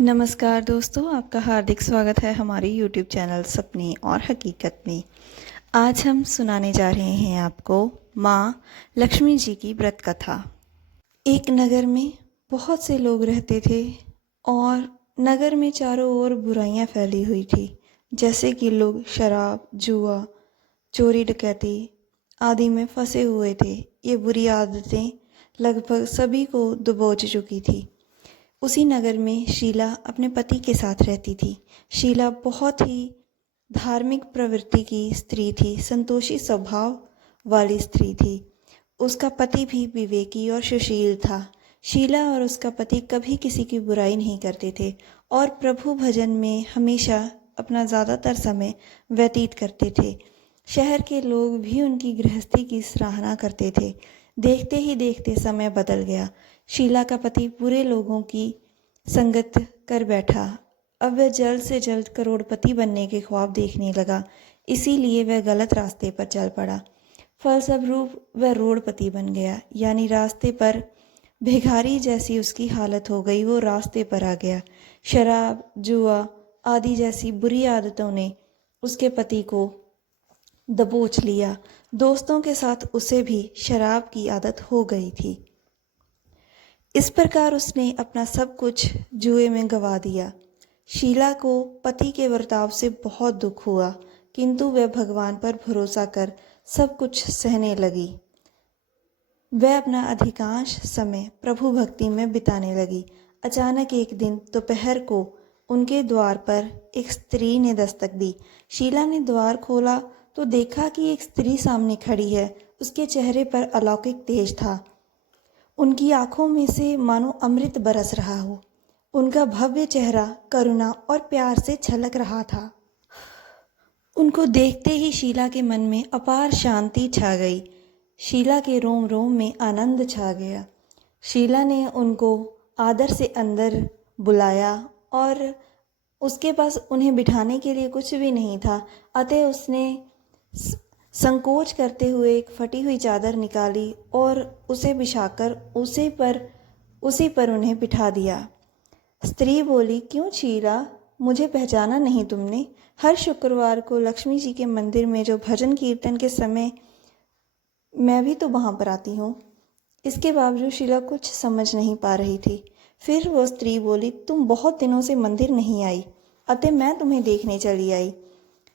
नमस्कार दोस्तों, आपका हार्दिक स्वागत है हमारे YouTube चैनल सपने और हकीकत में। आज हम सुनाने जा रहे हैं आपको माँ लक्ष्मी जी की व्रत कथा। एक नगर में बहुत से लोग रहते थे और नगर में चारों ओर बुराइयां फैली हुई थी, जैसे कि लोग शराब, जुआ, चोरी डकैती आदि में फंसे हुए थे। ये बुरी आदतें लगभग सभी को दबोच चुकी थी। उसी नगर में शीला अपने पति के साथ रहती थी। शीला बहुत ही धार्मिक प्रवृत्ति की स्त्री थी, संतोषी स्वभाव वाली स्त्री थी। उसका पति भी विवेकी और सुशील था। शीला और उसका पति कभी किसी की बुराई नहीं करते थे और प्रभु भजन में हमेशा अपना ज़्यादातर समय व्यतीत करते थे। शहर के लोग भी उनकी गृहस्थी की सराहना करते थे। देखते ही देखते समय बदल गया। शीला का पति बुरे लोगों की संगत कर बैठा। अब वह जल्द से जल्द करोड़पति बनने के ख्वाब देखने लगा, इसीलिए वह गलत रास्ते पर चल पड़ा। फलस्वरूप वह रोड़पति बन गया, यानी रास्ते पर भिखारी जैसी उसकी हालत हो गई। वो रास्ते पर आ गया। शराब, जुआ आदि जैसी बुरी आदतों ने उसके पति को दबोच लिया। दोस्तों के साथ उसे भी शराब की आदत हो गई थी। इस प्रकार उसने अपना सब कुछ जुए में गंवा दिया। शीला को पति के बर्ताव से बहुत दुख हुआ, किंतु वह भगवान पर भरोसा कर सब कुछ सहने लगी। वह अपना अधिकांश समय प्रभु भक्ति में बिताने लगी। अचानक एक दिन दोपहर को उनके द्वार पर एक स्त्री ने दस्तक दी। शीला ने द्वार खोला तो देखा कि एक स्त्री सामने खड़ी है। उसके चेहरे पर अलौकिक तेज था। उनकी आंखों में से मानो अमृत बरस रहा हो। उनका भव्य चेहरा करुणा और प्यार से छलक रहा था। उनको देखते ही शीला के मन में अपार शांति छा गई। शीला के रोम रोम में आनंद छा गया। शीला ने उनको आदर से अंदर बुलाया और उसके पास उन्हें बिठाने के लिए कुछ भी नहीं था, अतः उसने संकोच करते हुए एक फटी हुई चादर निकाली और उसे बिछाकर उसी पर उन्हें बिठा दिया। स्त्री बोली, क्यों शीला, मुझे पहचाना नहीं तुमने? हर शुक्रवार को लक्ष्मी जी के मंदिर में जो भजन कीर्तन के समय मैं भी तो वहाँ पर आती हूँ। इसके बावजूद शीला कुछ समझ नहीं पा रही थी। फिर वो स्त्री बोली, तुम बहुत दिनों से मंदिर नहीं आई, अतः मैं तुम्हें देखने चली आई।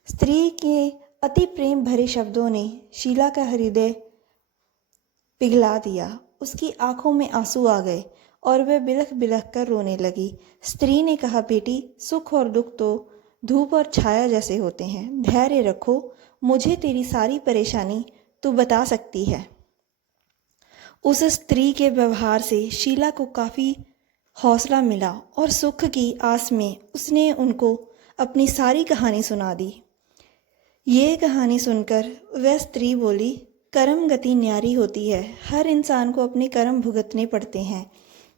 स्त्री के अति प्रेम भरे शब्दों ने शीला का हृदय पिघला दिया। उसकी आंखों में आंसू आ गए और वह बिलख बिलख कर रोने लगी। स्त्री ने कहा, बेटी, सुख और दुख तो धूप और छाया जैसे होते हैं। धैर्य रखो, मुझे तेरी सारी परेशानी तू बता सकती है। उस स्त्री के व्यवहार से शीला को काफ़ी हौसला मिला और सुख की आस में उसने उनको अपनी सारी कहानी सुना दी। ये कहानी सुनकर वह स्त्री बोली, कर्म गति न्यारी होती है। हर इंसान को अपने कर्म भुगतने पड़ते हैं,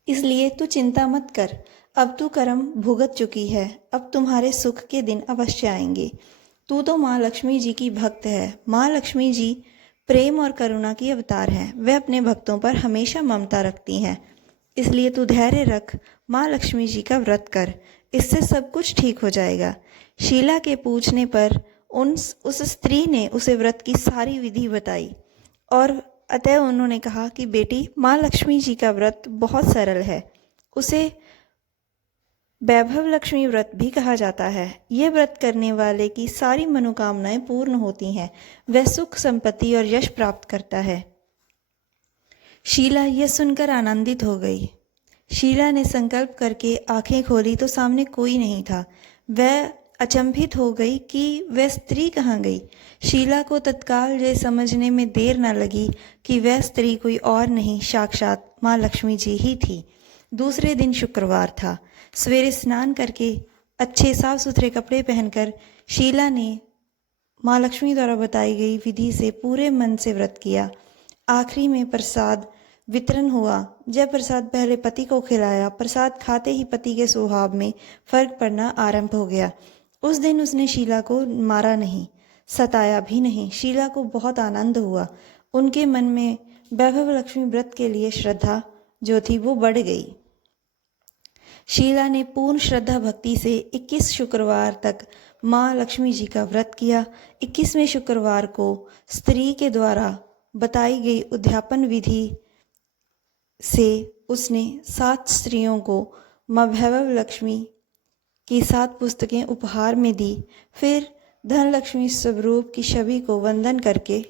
इसलिए तू चिंता मत कर। अब तू कर्म भुगत चुकी है, अब तुम्हारे सुख के दिन अवश्य आएंगे। तू तो माँ लक्ष्मी जी की भक्त है। माँ लक्ष्मी जी प्रेम और करुणा की अवतार हैं। वह अपने भक्तों पर हमेशा ममता रखती हैं, इसलिए तू धैर्य रख, माँ लक्ष्मी जी का व्रत कर, इससे सब कुछ ठीक हो जाएगा। शीला के पूछने पर उस स्त्री ने उसे व्रत की सारी विधि बताई और अतः उन्होंने कहा कि बेटी, माँ लक्ष्मी जी का व्रत बहुत सरल है। उसे वैभव लक्ष्मी व्रत भी कहा जाता है। ये व्रत करने वाले की सारी मनोकामनाएं पूर्ण होती हैं। वह सुख, संपत्ति और यश प्राप्त करता है। शीला यह सुनकर आनंदित हो गई। शीला ने संकल्प करके आंखें खोली तो सामने कोई नहीं था। वह अचंभित हो गई कि वह स्त्री कहाँ गई। शीला को तत्काल ये समझने में देर न लगी कि वह स्त्री कोई और नहीं, साक्षात माँ लक्ष्मी जी ही थी। दूसरे दिन शुक्रवार था। सवेरे स्नान करके अच्छे साफ सुथरे कपड़े पहनकर शीला ने माँ लक्ष्मी द्वारा बताई गई विधि से पूरे मन से व्रत किया। आखिरी में प्रसाद वितरण हुआ। जब प्रसाद पहले पति को खिलाया, प्रसाद खाते ही पति के स्वभाव में फर्क पड़ना आरंभ हो गया। उस दिन उसने शीला को मारा नहीं, सताया भी नहीं। शीला को बहुत आनंद हुआ। उनके मन में वैभव लक्ष्मी व्रत के लिए श्रद्धा जो थी वो बढ़ गई। शीला ने पूर्ण श्रद्धा भक्ति से 21 शुक्रवार तक माँ लक्ष्मी जी का व्रत किया। 21वें शुक्रवार को स्त्री के द्वारा बताई गई उद्यापन विधि से उसने 7 स्त्रियों को माँ वैभव लक्ष्मी की 7 पुस्तकें उपहार में दी। फिर धनलक्ष्मी स्वरूप की छवि को वंदन करके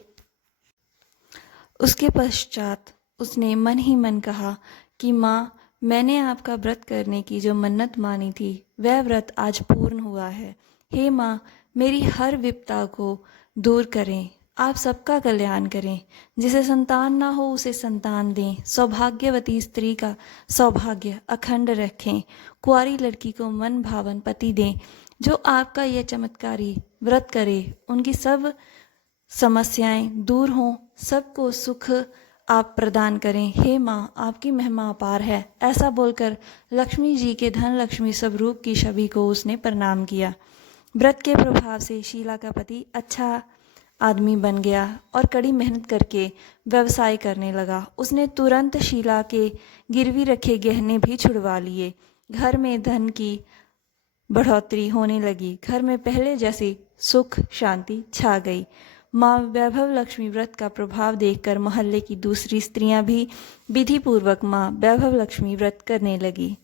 उसके पश्चात उसने मन ही मन कहा कि माँ, मैंने आपका व्रत करने की जो मन्नत मानी थी वह व्रत आज पूर्ण हुआ है। हे माँ, मेरी हर विपदा को दूर करें, आप सबका कल्याण करें। जिसे संतान ना हो उसे संतान दें, सौभाग्यवती स्त्री का सौभाग्य अखंड रखें, कुंवारी लड़की को मन भावन पति दें। जो आपका यह चमत्कारी व्रत करे उनकी सब समस्याएं दूर हों, सबको सुख आप प्रदान करें। हे माँ, आपकी महिमा अपार है। ऐसा बोलकर लक्ष्मी जी के धन लक्ष्मी स्वरूप की छवि को उसने प्रणाम किया। व्रत के प्रभाव से शीला का पति अच्छा आदमी बन गया और कड़ी मेहनत करके व्यवसाय करने लगा। उसने तुरंत शीला के गिरवी रखे गहने भी छुड़वा लिए। घर में धन की बढ़ोतरी होने लगी। घर में पहले जैसी सुख शांति छा गई। माँ वैभव लक्ष्मी व्रत का प्रभाव देखकर मोहल्ले की दूसरी स्त्रियां भी विधि पूर्वक माँ वैभव लक्ष्मी व्रत करने लगी।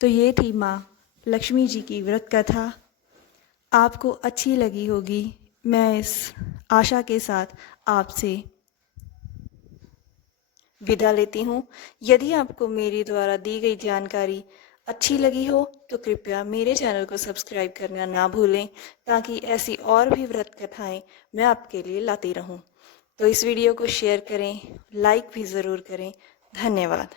तो ये थी माँ लक्ष्मी जी की व्रत कथा। आपको अच्छी लगी होगी, मैं इस आशा के साथ आपसे विदा लेती हूँ। यदि आपको मेरे द्वारा दी गई जानकारी अच्छी लगी हो तो कृपया मेरे चैनल को सब्सक्राइब करना ना भूलें, ताकि ऐसी और भी व्रत कथाएं मैं आपके लिए लाती रहूं। तो इस वीडियो को शेयर करें, लाइक भी ज़रूर करें। धन्यवाद।